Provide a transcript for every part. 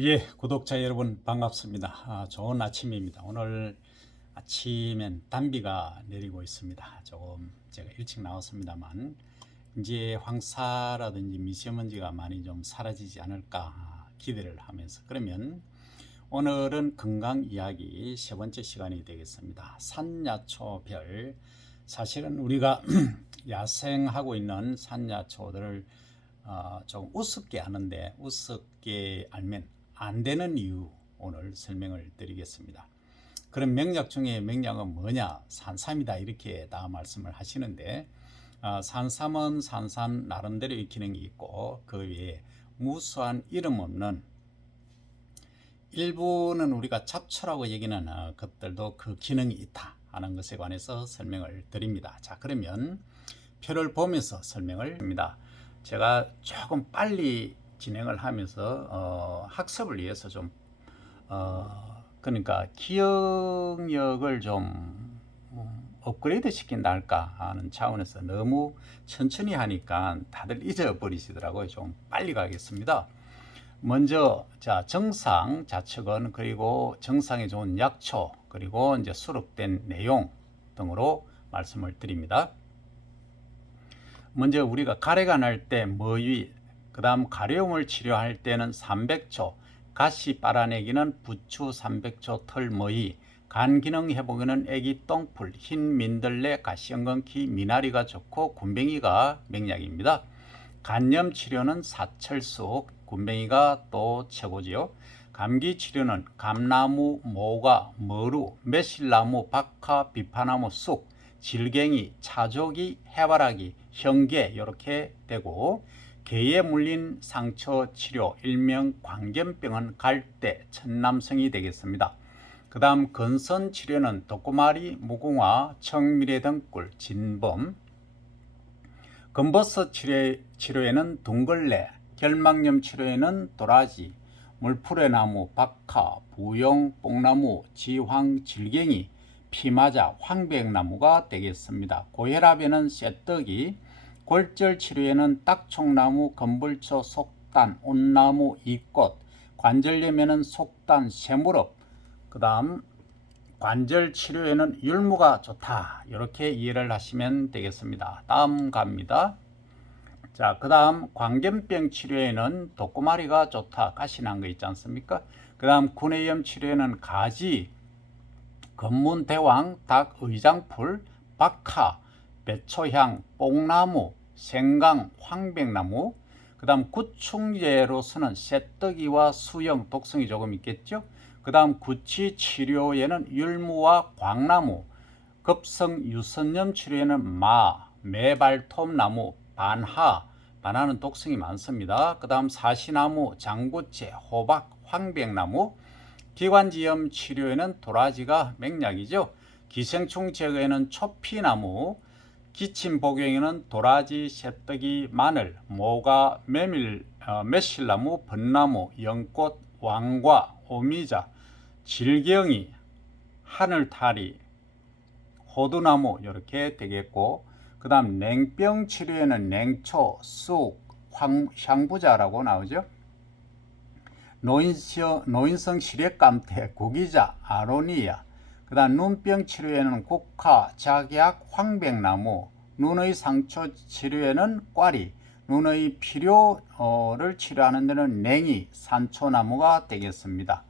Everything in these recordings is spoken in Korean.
예, 구독자 여러분 반갑습니다. 좋은 아침입니다. 오늘 아침엔 단비가 내리고 있습니다. 조금 제가 일찍 나왔습니다만 이제 황사라든지 미세먼지가 많이 좀 사라지지 않을까 기대를 하면서, 그러면 오늘은 건강 이야기 세 번째 시간이 되겠습니다. 산야초별, 사실은 우리가 야생하고 있는 산야초들을 좀 우습게 하는데, 우습게 알면 안 되는 이유 오늘 설명을 드리겠습니다. 그런 명약 중에 명약은 뭐냐? 산삼이다, 이렇게 다 말씀을 하시는데, 산삼은 산삼 나름대로의 기능이 있고, 그 외에 무수한 이름 없는 일부는 우리가 잡초라고 얘기하는 것들도 그 기능이 있다 하는 것에 관해서 설명을 드립니다. 자, 그러면 표를 보면서 설명을 합니다. 제가 조금 빨리 진행을 하면서 학습을 위해서 좀 그러니까 기억력을 좀 업그레이드 시킨다 할까 하는 차원에서 너무 천천히 하니까 다들 잊어버리시더라고요. 좀 빨리 가겠습니다. 먼저 정상 좌측은, 그리고 정상에 좋은 약초, 그리고 이제 수록된 내용 등으로 말씀을 드립니다. 먼저 우리가 가래가 날 때 머위, 그 다음 가려움을 치료할 때는 삼백초, 가시 빨아내기는 부추, 삼백초, 털머위, 간 기능 회복에는 애기 똥풀, 흰 민들레, 가시연근키, 미나리가 좋고 군뱅이가 맥약입니다. 간염 치료는 사철쑥, 군뱅이가 또 최고지요. 감기 치료는 감나무, 모가, 머루, 매실나무, 박하, 비파나무, 쑥, 질갱이, 차조기, 해바라기, 현개 이렇게 되고, 개에 물린 상처 치료 일명 광견병은 갈대, 천남성이 되겠습니다. 그 다음 건선 치료는 독고마리, 무궁화, 청미래 등꿀, 진범. 검버섯 치료에는 둥글레, 결막염 치료에는 도라지, 물풀의나무, 박하, 부용, 뽕나무, 지황, 질갱이, 피마자, 황백나무가 되겠습니다. 고혈압에는 쇠떡이, 골절 치료에는 딱총나무, 건불초, 속단, 온나무, 이꽃, 관절염에는 속단, 쇠무릎, 그 다음 관절 치료에는 율무가 좋다, 이렇게 이해를 하시면 되겠습니다. 다음 갑니다. 자, 그 다음 광견병 치료에는 독고마리가 좋다, 가시난 거 있지 않습니까? 그 다음 구내염 치료에는 가지, 건문대왕, 닭의장풀, 박하, 배초향, 뽕나무, 생강, 황백나무. 그 다음 구충제로서는 쇠떡이와 수영, 독성이 조금 있겠죠. 그 다음 구취 치료에는 율무와 광나무, 급성 유선염 치료에는 마, 매발톱나무, 반하, 반하는 독성이 많습니다. 그 다음 사시나무, 장구채, 호박, 황백나무. 기관지염 치료에는 도라지가 맥약이죠. 기생충 제거에는 초피나무, 기침 복용에는 도라지, 새떡이, 마늘, 모가, 매실나무, 벚나무, 연꽃, 왕과, 오미자, 질경이, 하늘타리, 호두나무 이렇게 되겠고, 그 다음 냉병 치료에는 냉초, 쑥, 향부자라고 나오죠. 노인성 시력감퇴, 구기자, 아로니아. 그 다음 눈병 치료에는 국화, 작약, 황백나무. 눈의 상처 치료에는 꽈리, 눈의 피로를 치료하는 데는 냉이, 산초나무가 되겠습니다.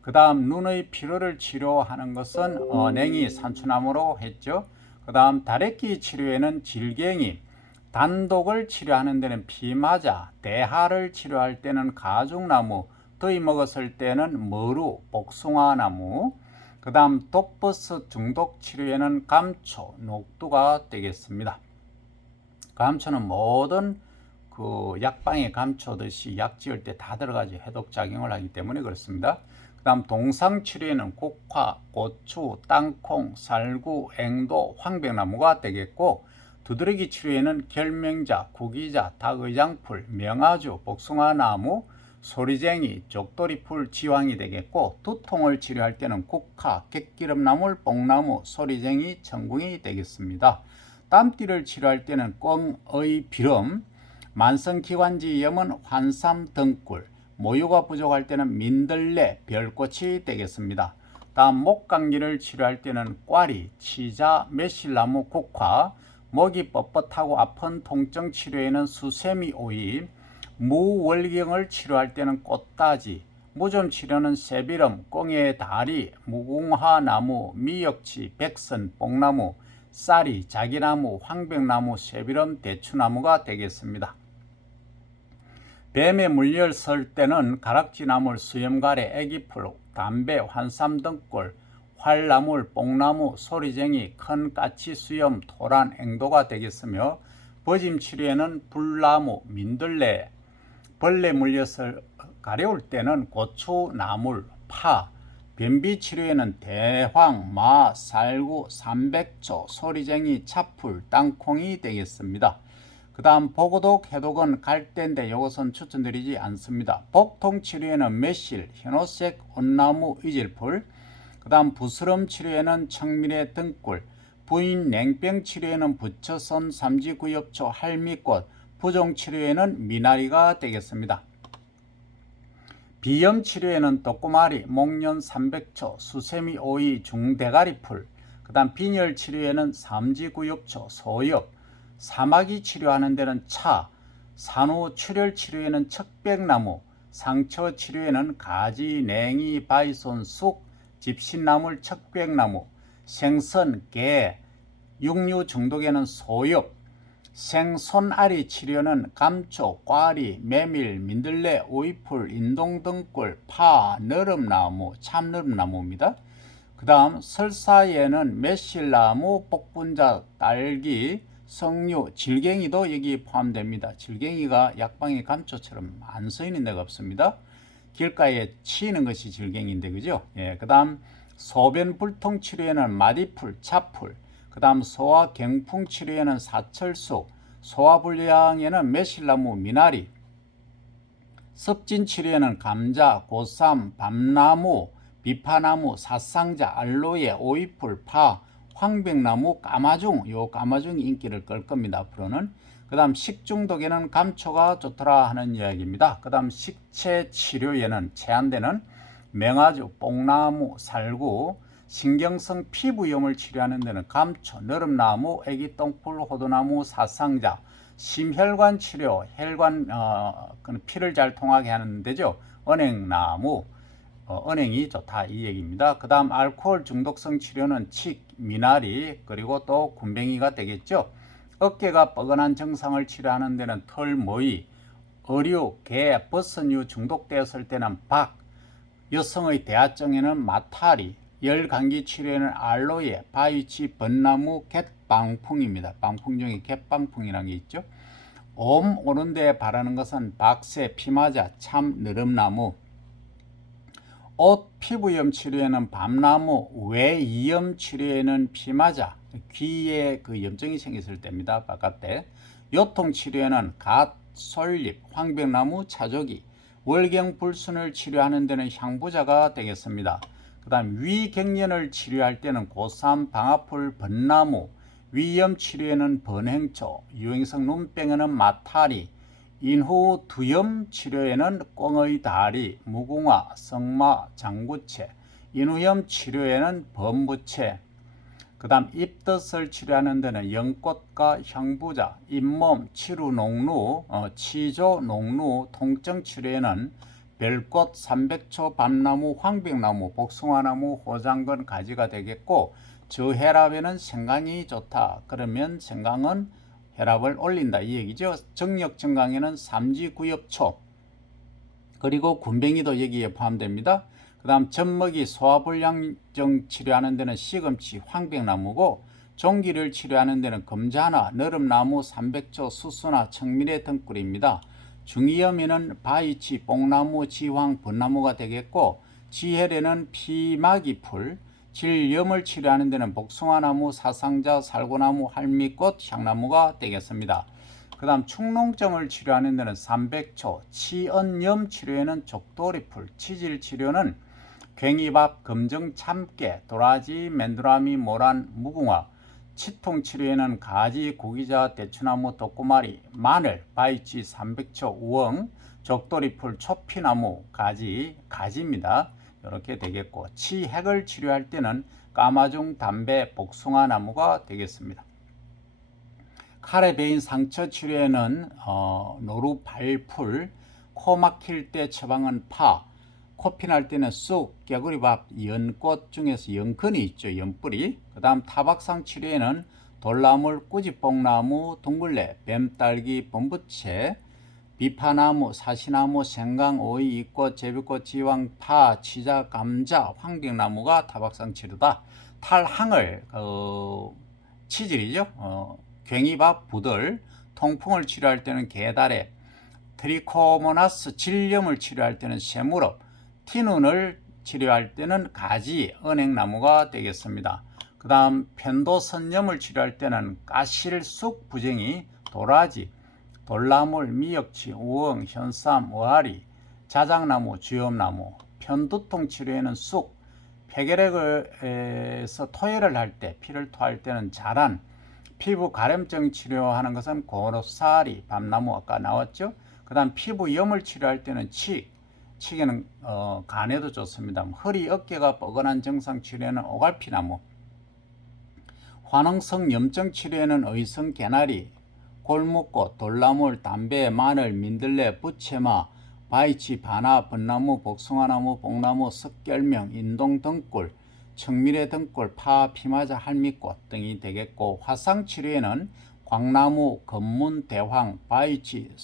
그 다음 눈의 피로를 치료하는 것은 냉이, 산초나무로 했죠. 그 다음 다래끼 치료에는 질갱이, 단독을 치료하는 데는 피마자, 대하를 치료할 때는 가죽나무, 더위 먹었을 때는 머루, 복숭아나무. 그 다음 독버섯 중독 치료에는 감초, 녹두가 되겠습니다. 감초는 모든 그 약방에 감초듯이 약 지을 때 다 들어가지 해독작용을 하기 때문에 그렇습니다. 그 다음 동상 치료에는 국화, 고추, 땅콩, 살구, 앵도, 황백나무가 되겠고, 두드러기 치료에는 결명자, 구기자, 닭의장풀, 명아주, 복숭아나무, 소리쟁이, 족돌이풀, 지황이 되겠고, 두통을 치료할 때는 국화, 객기름나물, 뽕나무, 소리쟁이, 청궁이 되겠습니다. 땀띠를 치료할 때는 꿩의 비름, 만성기관지염은 환삼, 등꿀, 모유가 부족할 때는 민들레, 별꽃이 되겠습니다. 다음 목감기를 치료할 때는 꽈리, 치자, 매실나무, 국화, 목이 뻣뻣하고 아픈 통증 치료에는 수세미 오이, 무월경을 치료할 때는 꽃다지, 무좀 치료는 새비름, 꽁의 다리, 무궁화나무, 미역치, 백선, 뽕나무, 쌀이, 자기나무, 황백나무, 새비름, 대추나무가 되겠습니다. 뱀에 물렸을 때는 가락지나물, 수염가래, 애기풀, 담배, 환삼 등골, 활나물, 뽕나무, 소리쟁이, 큰 까치, 수염, 토란, 앵도가 되겠으며 버짐 치료에는 불나무, 민들레, 벌레 물렸을 가려울 때는 고추, 나물, 파, 변비 치료에는 대황, 마, 살구, 삼백초, 소리쟁이, 차풀, 땅콩이 되겠습니다. 그 다음 보고독, 해독은 갈대인데 이것은 추천드리지 않습니다. 복통 치료에는 매실, 흰옷색, 온나무, 이질풀, 그 다음 부스럼 치료에는 청미래 등굴, 부인 냉병 치료에는 부처선, 삼지구엽초, 할미꽃, 부종 치료에는 미나리가 되겠습니다. 비염 치료에는 독고마리, 목련, 삼백초, 수세미, 오이, 중대가리풀, 그 다음 빈혈 치료에는 삼지구엽초, 소엽, 사마귀 치료하는 데는 차, 산후 출혈 치료에는 척백나무, 상처 치료에는 가지, 냉이, 바이손, 쑥, 집신나물, 척백나무, 생선, 게, 육류 중독에는 소엽, 생손아리 치료는 감초, 꽈리, 메밀, 민들레, 오이풀, 인동등굴, 파, 너름나무, 참너름나무입니다. 그 다음 설사에는 매실나무, 복분자, 딸기, 석류, 질갱이도 여기 포함됩니다. 질갱이가 약방의 감초처럼 안 쓰이는 데가 없습니다. 길가에 치이는 것이 질갱이인데 그죠? 예, 그 다음 소변 불통 치료에는 마디풀, 차풀, 그 다음 소화 경풍 치료에는 사철수, 소화불량에는 매실나무, 미나리, 습진 치료에는 감자, 고삼, 밤나무, 비파나무, 사상자, 알로에, 오이풀, 파, 황백나무, 까마중, 요 까마중이 인기를 끌 겁니다. 앞으로는. 그 다음 식중독에는 감초가 좋더라 하는 이야기입니다. 그 다음 식체 치료에는 체한되는 맹아주, 뽕나무, 살구, 신경성 피부염을 치료하는 데는 감초, 너름나무, 애기똥풀, 호두나무, 사상자, 심혈관 치료, 혈관 피를 잘 통하게 하는 데죠. 은행나무, 은행이 좋다 이 얘기입니다. 그 다음 알코올 중독성 치료는 칡, 미나리, 그리고 또 군뱅이가 되겠죠. 어깨가 뻐근한 증상을 치료하는 데는 털모이, 어류, 개, 버섯류 중독되었을 때는 박, 여성의 대하증에는 마타리, 열감기 치료에는 알로에, 바위치, 벚나무, 갯방풍입니다. 방풍 중에 갯방풍이라는 게 있죠. 옴 오는 데에 바라는 것은 박새, 피마자, 참, 느릅나무. 옷 피부염 치료에는 밤나무, 외이염 치료에는 피마자, 귀에 그 염증이 생겼을 때입니다. 바깥에. 요통 치료에는 갓, 솔잎, 황백나무, 차조기, 월경 불순을 치료하는 데는 향부자가 되겠습니다. 그 다음 위경련을 치료할 때는 고삼, 방아풀, 벚나무, 위염 치료에는 번행초, 유행성 눈병에는 마타리, 인후 두염 치료에는 꽁의 다리, 무궁화, 성마, 장구채, 인후염 치료에는 범부채, 그 다음 입덧을 치료하는 데는 연꽃과 향부자, 잇몸, 치루농루, 치조, 농루, 통증 치료에는 별꽃, 삼백초, 밤나무, 황백나무, 복숭아나무, 호장근, 가지가 되겠고, 저혈압에는 생강이 좋다. 그러면 생강은 혈압을 올린다 이 얘기죠. 정력 증강에는 삼지구엽초, 그리고 군뱅이도 여기에 포함됩니다. 그 다음 젖먹이 소화불량증 치료하는 데는 시금치, 황백나무고, 종기를 치료하는 데는 금자나, 너름나무, 삼백초, 수수나, 청미래 등꿀입니다. 중이염에는 바위치, 뽕나무, 지황, 벚나무가 되겠고, 지혈에는 피마기풀, 질염을 치료하는 데는 복숭아나무, 사상자, 살구나무, 할미꽃, 향나무가 되겠습니다. 그 다음 축농증을 치료하는 데는 삼백초, 치언염 치료에는 족도리풀, 치질 치료는 괭이밥, 금정, 참깨, 도라지, 맨두라미, 모란, 무궁화, 치통 치료에는 가지, 고기자, 대추나무, 독고마리, 마늘, 바이치, 삼백초, 우엉, 적도리풀, 초피나무, 가지입니다. 이렇게 되겠고, 치핵을 치료할 때는 까마중, 담배, 복숭아 나무가 되겠습니다. 칼에 베인 상처 치료에는 노루, 발풀, 코 막힐 때 처방은 파, 코피 날 때는 쑥, 개구리밥, 연꽃 중에서 연근이 있죠. 연뿌리. 그 다음 타박상 치료에는 돌나물, 꾸지뽕나무, 둥글레, 뱀딸기, 범부채, 비파나무, 사시나무, 생강, 오이, 이꽃, 제비꽃, 지왕, 파, 치자, 감자, 황백나무가 타박상 치료다. 탈항을 치질이죠. 괭이밥, 부들, 통풍을 치료할 때는 게다래, 트리코모나스 질염을 치료할 때는 세무릎, 티눈을 치료할 때는 가지, 은행나무가 되겠습니다. 그 다음 편도선염을 치료할 때는 까실, 쑥, 부쟁이, 도라지, 돌나물, 미역치, 우엉, 현삼, 어아리, 자작나무, 주엽나무. 편두통 치료에는 쑥, 폐결핵에서 토해를 할 때, 피를 토할 때는 자란, 피부 가려증 치료하는 것은 고로사리, 밤나무 아까 나왔죠. 그 다음 피부염을 치료할 때는 치기는 간에도 좋습니다. 허리, 어깨가 뻐근한 증상 치료에는 오갈피나무, 화농성 염증 치료에는 의성, 개나리, 골무꽃, 돌나물, 담배, 마늘, 민들레, 부채마, 바이치, 바나, 벚나무, 복숭아나무, 복나무, 석결명, 인동 등골, 청미래 등골, 파, 피마자, 할미꽃 등이 되겠고, 화상 치료에는 광나무, 건문, 대황, 바이치,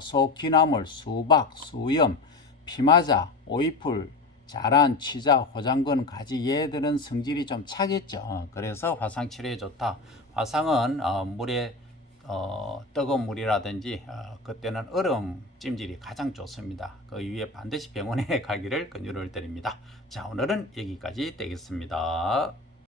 소키나물, 수박, 수염, 피마자, 오이풀, 자란, 치자, 호장근, 가지, 얘들은 성질이 좀 차겠죠. 그래서 화상 치료에 좋다. 화상은 물에 뜨거운 물이라든지 그때는 얼음 찜질이 가장 좋습니다. 그 위에 반드시 병원에 가기를 권유를 드립니다. 자, 오늘은 여기까지 되겠습니다.